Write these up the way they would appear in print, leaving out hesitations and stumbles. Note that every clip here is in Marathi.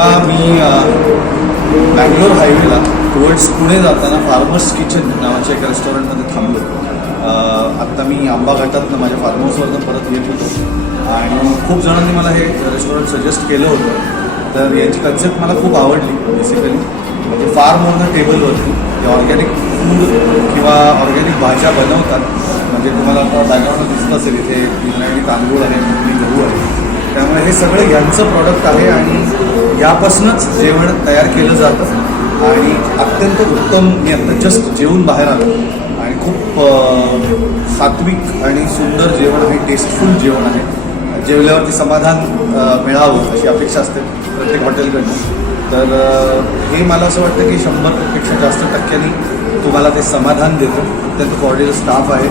आता मी बँगलोर हायवेला टुवर्ड्स पुणे जाताना फार्मर्स किचन नावाच्या एका रेस्टॉरंटमध्ये थांबलो. आत्ता मी आंबा घाटातनं माझ्या फार्म हाऊसवरनं परत येत होतो आणि खूप जणांनी मला हे रेस्टॉरंट सजेस्ट केलं होतं. तर याची कन्सेप्ट मला खूप आवडली. बेसिकली म्हणजे फार्म ओन टेबलवरती जे ऑर्गॅनिक फूड किंवा ऑर्गॅनिक भाज्या बनवतात. म्हणजे तुम्हाला आता बॅकग्राऊंड दिसत असेल इथे इंद्रायणी तांदूळ आहे, मुंगली गहू आहे. त्यामुळे हे सगळे यांचं प्रॉडक्ट आहे आणि यापासूनच जेवण तयार केलं जातं आणि अत्यंत उत्तम. मी आता जस्ट जेवून बाहेर आलो आणि खूप सात्विक आणि सुंदर जेवण आहे, टेस्टफुल जेवण आहे. जेवल्यावरती समाधान मिळावं अशी अपेक्षा असते प्रत्येक हॉटेलकडनं. तर हे मला असं वाटतं की 100पेक्षा जास्त टक्क्यांनी तुम्हाला ते समाधान देतं. अत्यंत कॉर्डियल स्टाफ आहे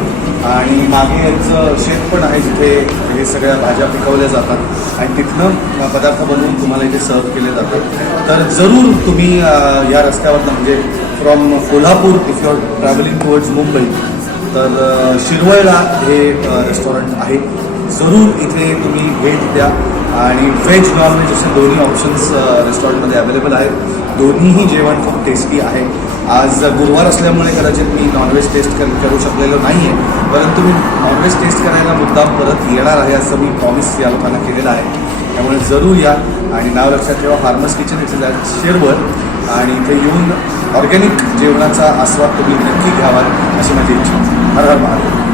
आणि मागे यांचं शेत पण आहे जिथे हे सगळ्या भाज्या पिकवल्या जातात आणि तिथनं पदार्थ बनवून तुम्हाला इथे सर्व केले जातात. तर जरूर तुम्ही या रस्त्यावरनं म्हणजे from Kolhapur if you are travelling towards Mumbai तर शिरवळला हे रेस्टॉरंट आहे. जरूर इथे तुम्ही भेट द्या आणि व्हेज नॉनव्हेज असे दोन्ही ऑप्शन्स रेस्टॉरंटमध्ये अवेलेबल आहेत. दोन्हीही जेवण खूप टेस्टी आहे. आज गुरुवार असल्यामुळे कदाचित मी नॉनव्हेज टेस्ट करू शकलेलो नाही आहे, परंतु मी नॉनव्हेज टेस्ट करायला मुद्दाम परत येणार आहे असं मी प्रॉमिस या लोकांना केलेलं आहे. त्यामुळे जरूर या आणि नाव लक्षात ठेवा, फार्मर्स किचन इथे जा शिरवळ आणि इथे येऊन ऑर्गॅनिक जेवणाचा आस्वाद तुम्ही नक्की घ्यावा अशी माझी इच्छा. हर हर महादेव.